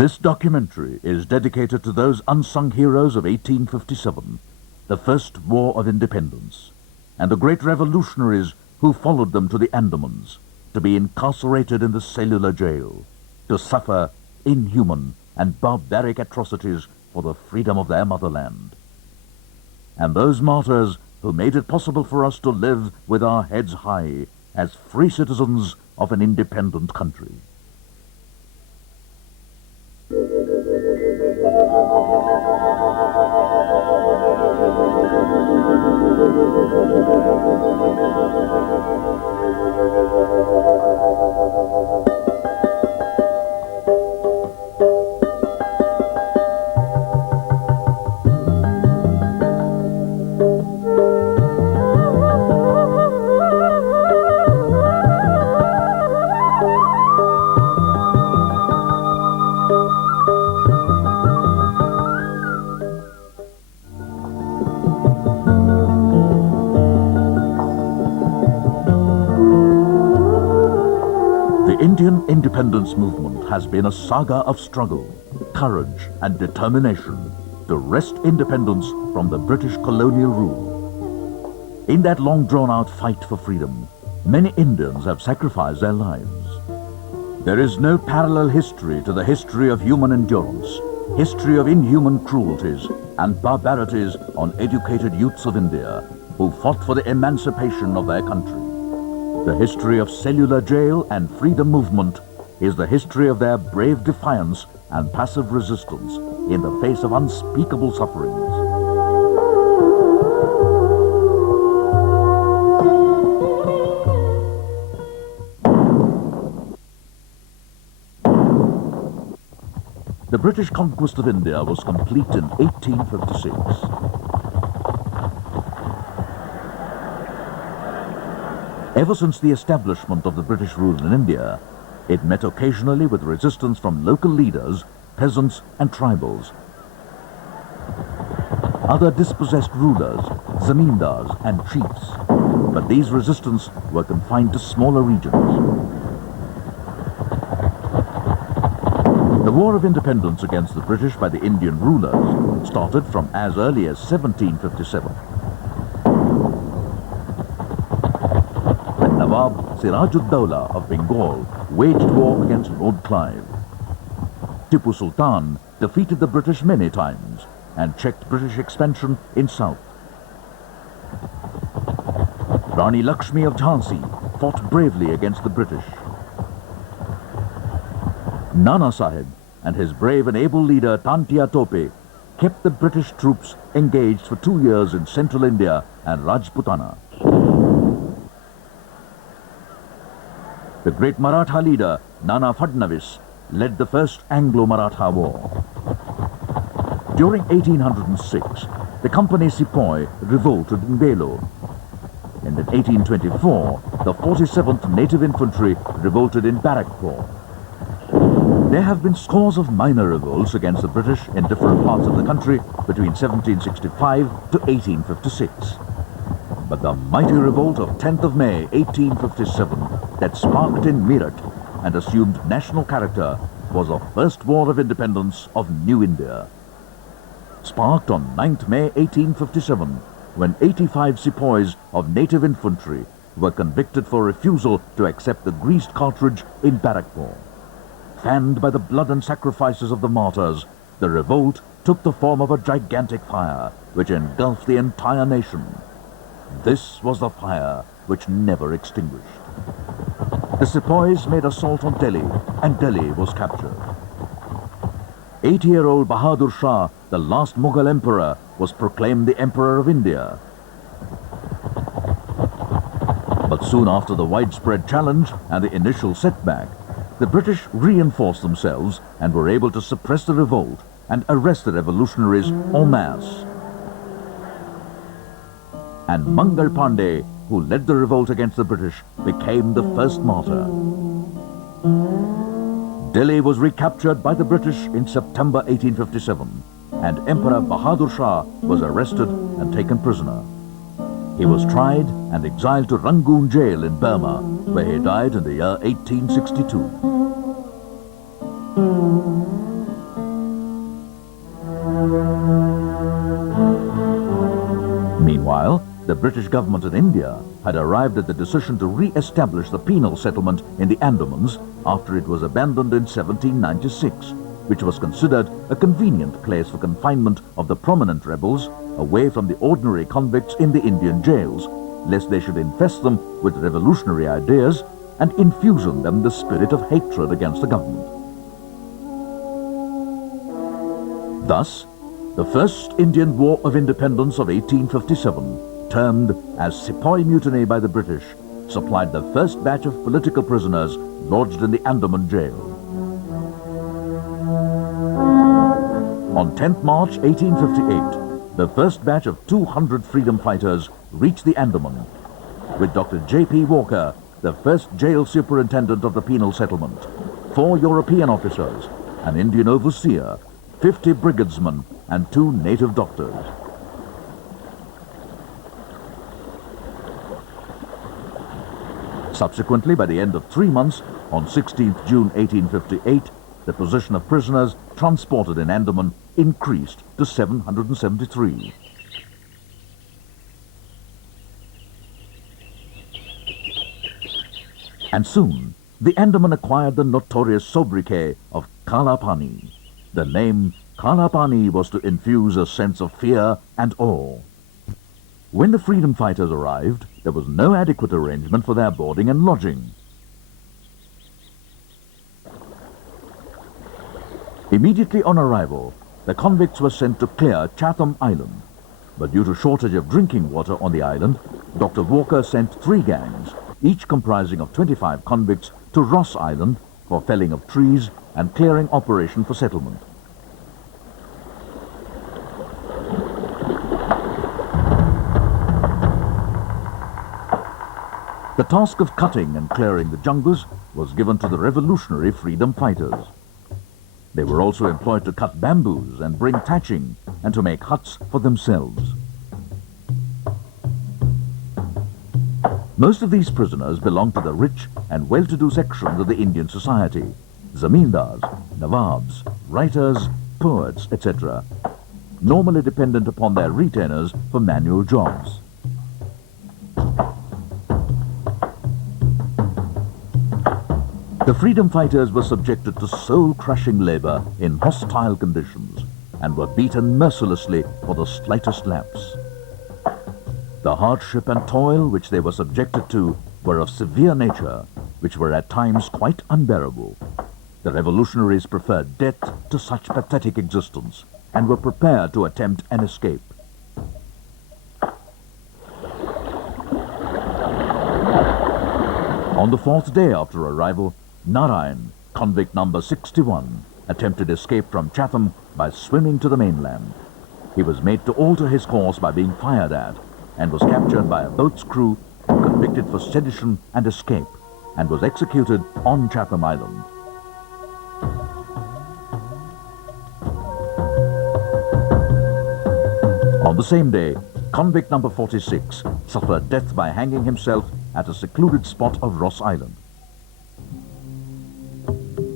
This documentary is dedicated to those unsung heroes of 1857, the first War of Independence, and the great revolutionaries who followed them to the Andamans, to be incarcerated in the cellular jail, to suffer inhuman and barbaric atrocities for the freedom of their motherland. And those martyrs who made it possible for us to live with our heads high as free citizens of an independent country. The Indian independence movement has been a saga of struggle, courage and determination to wrest independence from the British colonial rule. In that long drawn-out fight for freedom, many Indians have sacrificed their lives. There is no parallel history to the history of human endurance, history of inhuman cruelties and barbarities on educated youths of India who fought for the emancipation of their country. The history of cellular jail and freedom movement is the history of their brave defiance and passive resistance in the face of unspeakable sufferings. The British conquest of India was complete in 1856. Ever since the establishment of the British rule in India, it met occasionally with resistance from local leaders, peasants and tribals. Other dispossessed rulers, zamindars and chiefs, but these resistance were confined to smaller regions. The War of Independence against the British by the Indian rulers started from as early as 1757. Nawab Siraj-ud-Dawla of Bengal waged war against Lord Clive. Tipu Sultan defeated the British many times and checked British expansion in south. Rani Lakshmi of Jhansi fought bravely against the British. Nana Sahib and his brave and able leader Tantia Tope kept the British troops engaged for 2 years in central India and Rajputana. The great Maratha leader, Nana Fadnavis, led the first Anglo-Maratha War. During 1806, the company Sepoy revolted in Velo. And in 1824, the 47th Native Infantry revolted in Barrackpore. There have been scores of minor revolts against the British in different parts of the country between 1765 to 1856. But the mighty revolt of 10th of May 1857 that sparked in Meerut and assumed national character was the first war of independence of New India. Sparked on 9th May 1857 when 85 sepoys of native infantry were convicted for refusal to accept the greased cartridge in Barrackpore. Fanned by the blood and sacrifices of the martyrs, the revolt took the form of a gigantic fire which engulfed the entire nation. This was the fire which never extinguished. The sepoys made assault on Delhi, and Delhi was captured. 80-year-old Bahadur Shah, the last Mughal emperor, was proclaimed the Emperor of India. But soon after the widespread challenge and the initial setback, the British reinforced themselves and were able to suppress the revolt and arrest the revolutionaries en masse. And Mangal Pandey, who led the revolt against the British, became the first martyr. Delhi was recaptured by the British in September 1857, and Emperor Bahadur Shah was arrested and taken prisoner. He was tried and exiled to Rangoon jail in Burma, where he died in the year 1862. Meanwhile, the British government in India had arrived at the decision to re-establish the penal settlement in the Andamans after it was abandoned in 1796, which was considered a convenient place for confinement of the prominent rebels away from the ordinary convicts in the Indian jails, lest they should infest them with revolutionary ideas and infuse in them the spirit of hatred against the government. Thus, the First Indian War of Independence of 1857, termed as Sepoy Mutiny by the British, supplied the first batch of political prisoners lodged in the Andaman jail. On 10th March 1858, the first batch of 200 freedom fighters reached the Andaman, with Dr. J.P. Walker, the first jail superintendent of the penal settlement, 4 European officers, an Indian overseer, 50 brigadesmen, and 2 native doctors. Subsequently, by the end of 3 months, on 16th June 1858, the position of prisoners transported in Andaman increased to 773. And soon, the Andaman acquired the notorious sobriquet of Kala Pani. The name Kala Pani was to infuse a sense of fear and awe. When the freedom fighters arrived, there was no adequate arrangement for their boarding and lodging. Immediately on arrival, the convicts were sent to clear Chatham Island. But due to shortage of drinking water on the island, Dr. Walker sent 3 gangs, each comprising of 25 convicts, to Ross Island for felling of trees and clearing operation for settlement. The task of cutting and clearing the jungles was given to the revolutionary freedom fighters. They were also employed to cut bamboos and bring thatching and to make huts for themselves. Most of these prisoners belonged to the rich and well-to-do sections of the Indian society, zamindars, nawabs, writers, poets, etc., normally dependent upon their retainers for manual jobs. The freedom fighters were subjected to soul-crushing labor in hostile conditions and were beaten mercilessly for the slightest lapse. The hardship and toil which they were subjected to were of severe nature, which were at times quite unbearable. The revolutionaries preferred death to such pathetic existence and were prepared to attempt an escape. On the 4th day after arrival, Narayan, convict number 61, attempted escape from Chatham by swimming to the mainland. He was made to alter his course by being fired at and was captured by a boat's crew, convicted for sedition and escape, and was executed on Chatham Island. On the same day, convict number 46 suffered death by hanging himself at a secluded spot of Ross Island.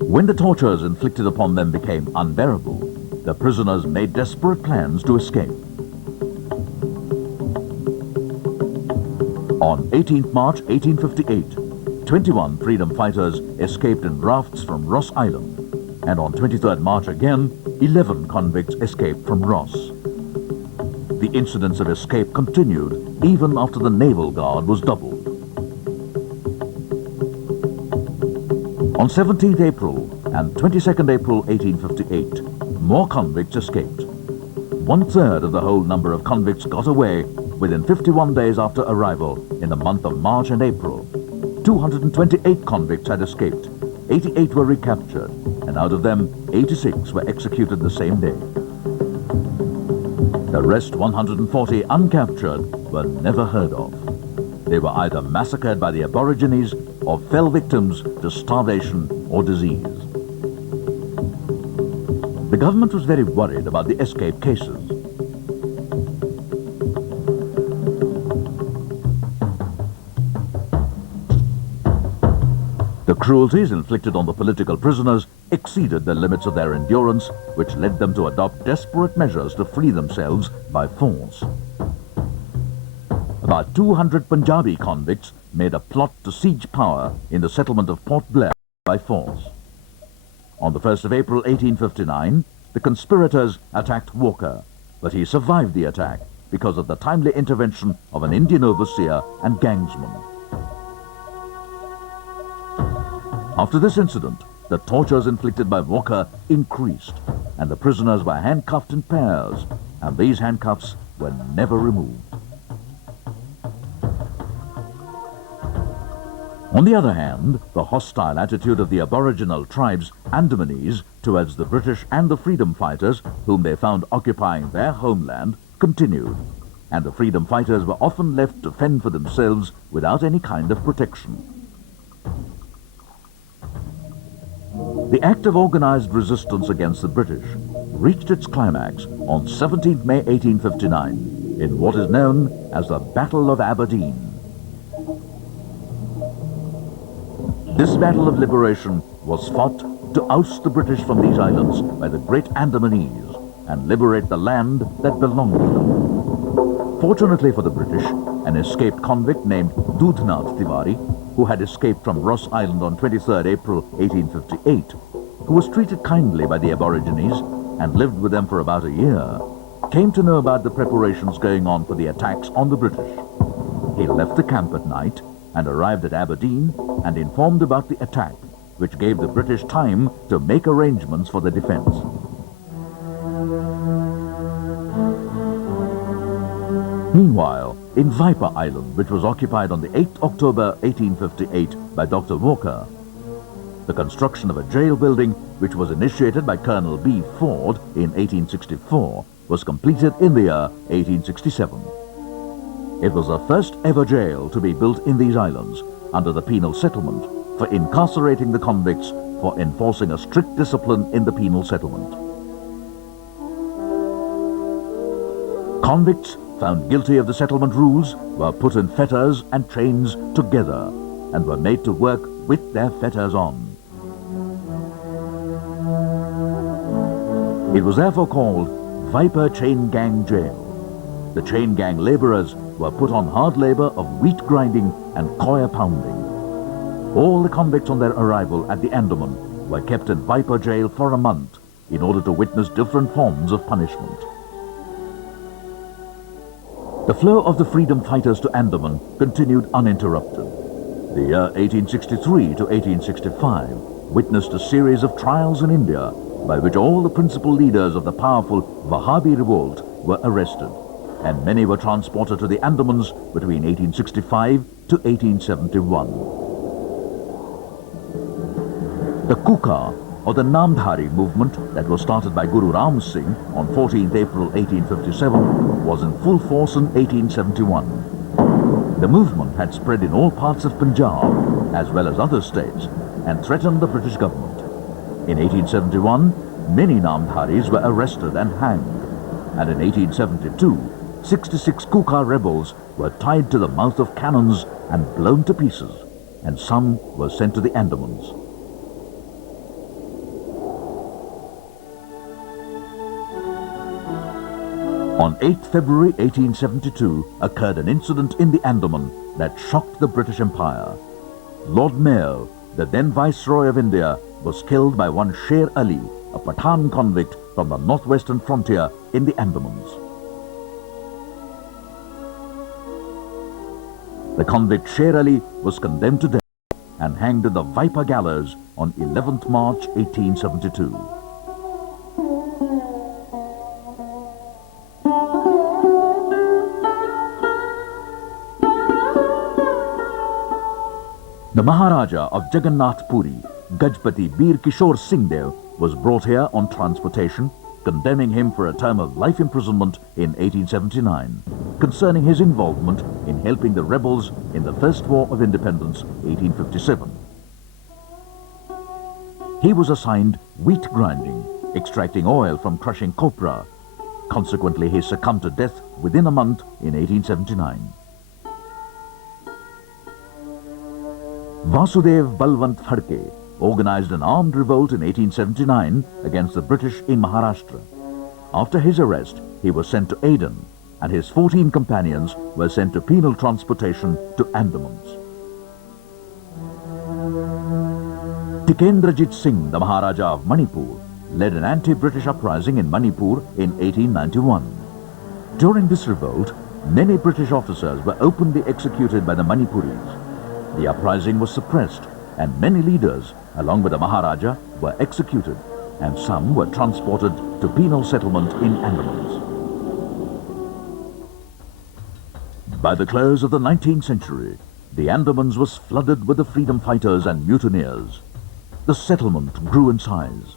When the tortures inflicted upon them became unbearable, the prisoners made desperate plans to escape. On 18th March 1858, 21 freedom fighters escaped in rafts from Ross Island, and on 23rd March again, 11 convicts escaped from Ross. The incidents of escape continued even after the naval guard was doubled. On 17th April and 22nd April 1858, more convicts escaped. 1/3 of the whole number of convicts got away within 51 days after arrival in the month of March and April. 228 convicts had escaped, 88 were recaptured, and out of them, 86 were executed the same day. The rest 140 uncaptured were never heard of. They were either massacred by the Aborigines or fell victims to starvation or disease. The government was very worried about the escape cases. The cruelties inflicted on the political prisoners exceeded the limits of their endurance, which led them to adopt desperate measures to free themselves by force. About 200 Punjabi convicts made a plot to siege power in the settlement of Port Blair by force. On the 1st of April 1859, the conspirators attacked Walker, but he survived the attack because of the timely intervention of an Indian overseer and gangsman. After this incident, the tortures inflicted by Walker increased, and the prisoners were handcuffed in pairs, and these handcuffs were never removed. On the other hand, the hostile attitude of the aboriginal tribes Andamanese towards the British and the freedom fighters whom they found occupying their homeland continued, and the freedom fighters were often left to fend for themselves without any kind of protection. The act of organized resistance against the British reached its climax on 17 May 1859 in what is known as the Battle of Aberdeen. This battle of liberation was fought to oust the British from these islands by the great Andamanese and liberate the land that belonged to them. Fortunately for the British, an escaped convict named Dudhnath Tiwari, who had escaped from Ross Island on 23 April 1858, who was treated kindly by the Aborigines and lived with them for about a year, came to know about the preparations going on for the attacks on the British. He left the camp at night and arrived at Aberdeen and informed about the attack, which gave the British time to make arrangements for the defense. Meanwhile, in Viper Island, which was occupied on the 8th October 1858 by Dr. Walker, the construction of a jail building, which was initiated by Colonel B. Ford in 1864, was completed in the year 1867. It was the first ever jail to be built in these islands under the penal settlement for incarcerating the convicts for enforcing a strict discipline in the penal settlement. Convicts found guilty of the settlement rules were put in fetters and chains together and were made to work with their fetters on. It was therefore called Viper Chain Gang Jail. The chain gang laborers were put on hard labor of wheat grinding and coir pounding. All the convicts on their arrival at the Andaman were kept in Viper Jail for a month in order to witness different forms of punishment. The flow of the freedom fighters to Andaman continued uninterrupted. The year 1863 to 1865 witnessed a series of trials in India by which all the principal leaders of the powerful Wahhabi revolt were arrested, and many were transported to the Andamans between 1865 to 1871. The Kuka, or the Namdhari movement that was started by Guru Ram Singh on 14th April 1857, was in full force in 1871. The movement had spread in all parts of Punjab, as well as other states, and threatened the British government. In 1871, many Namdharis were arrested and hanged, and in 1872, 66 Kuka rebels were tied to the mouth of cannons and blown to pieces, and some were sent to the Andamans. On 8th February 1872 occurred an incident in the Andaman that shocked the British Empire. Lord Mayo, the then Viceroy of India, was killed by one Sher Ali, a Pathan convict from the northwestern frontier in the Andamans. The convict Sher Ali was condemned to death and hanged in the Viper gallows on 11th March 1872. The Maharaja of Jagannath Puri, Gajpati Bir Kishore Singh Dev, was brought here on transportation, condemning him for a term of life imprisonment in 1879, concerning his involvement in helping the rebels in the First War of Independence, 1857. He was assigned wheat grinding, extracting oil from crushing copra. Consequently, he succumbed to death within a month in 1879. Vasudev Balwant Phadke organized an armed revolt in 1879 against the British in Maharashtra. After his arrest, he was sent to Aden, and his 14 companions were sent to penal transportation to Andamans. Tikendrajit Singh, the Maharaja of Manipur, led an anti-British uprising in Manipur in 1891. During this revolt, many British officers were openly executed by the Manipuris. The uprising was suppressed, and many leaders, along with the Maharaja, were executed, and some were transported to penal settlement in Andamans. By the close of the 19th century, the Andamans was flooded with the freedom fighters and mutineers. The settlement grew in size.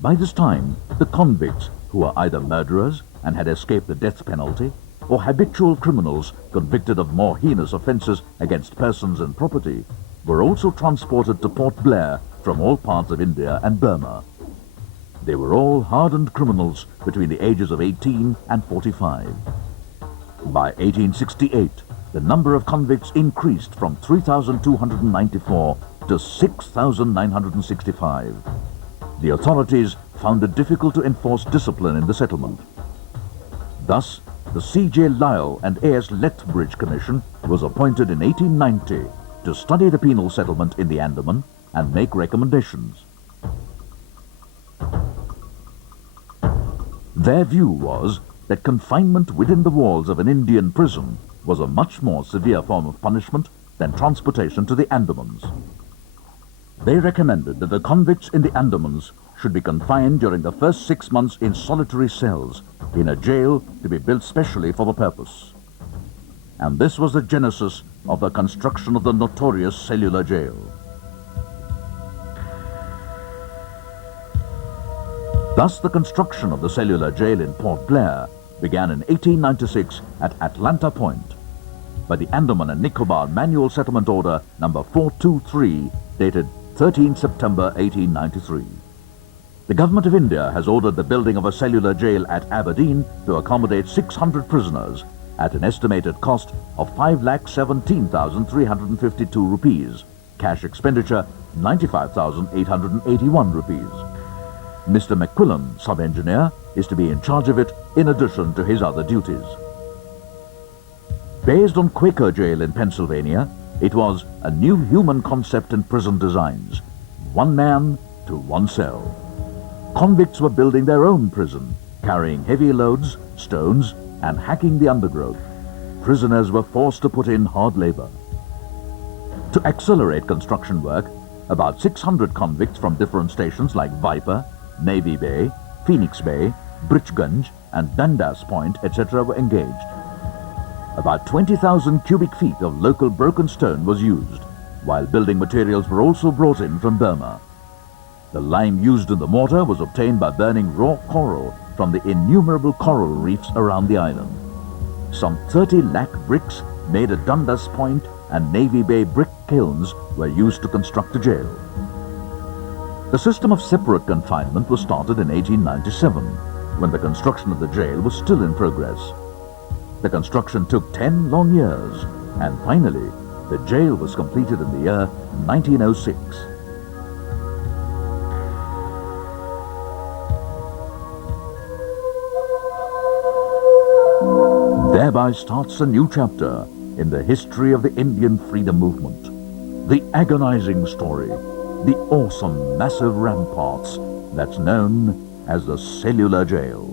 By this time, the convicts, who were either murderers and had escaped the death penalty, or habitual criminals convicted of more heinous offences against persons and property, were also transported to Port Blair from all parts of India and Burma. They were all hardened criminals between the ages of 18 and 45. By 1868, the number of convicts increased from 3,294 to 6,965. The authorities found it difficult to enforce discipline in the settlement. Thus, the C.J. Lyall and A.S. Lethbridge Commission was appointed in 1890 to study the penal settlement in the Andaman and make recommendations. Their view was that confinement within the walls of an Indian prison was a much more severe form of punishment than transportation to the Andamans. They recommended that the convicts in the Andamans should be confined during the first 6 months in solitary cells in a jail to be built specially for the purpose. And this was the genesis of the construction of the notorious cellular jail. Thus, the construction of the cellular jail in Port Blair began in 1896 at Atlanta Point by the Andaman and Nicobar Manual Settlement Order number 423, dated 13 September 1893. The Government of India has ordered the building of a cellular jail at Aberdeen to accommodate 600 prisoners at an estimated cost of 5,17,352 rupees, cash expenditure 95,881 rupees. Mr. McQuillan, sub-engineer, is to be in charge of it in addition to his other duties. Based on Quaker Jail in Pennsylvania, it was a new human concept in prison designs, one man to one cell. Convicts were building their own prison, carrying heavy loads, stones, and hacking the undergrowth. Prisoners were forced to put in hard labor. To accelerate construction work, about 600 convicts from different stations like Viper, Navy Bay, Phoenix Bay, Brichganj, and Dundas Point, etc. were engaged. About 20,000 cubic feet of local broken stone was used, while building materials were also brought in from Burma. The lime used in the mortar was obtained by burning raw coral from the innumerable coral reefs around the island. Some 30 lakh bricks made at Dundas Point and Navy Bay brick kilns were used to construct the jail. The system of separate confinement was started in 1897, when the construction of the jail was still in progress. The construction took 10 long years, and finally, the jail was completed in the year 1906. Thereby starts a new chapter in the history of the Indian freedom movement. The agonizing story, the awesome massive ramparts that's known as the cellular jail.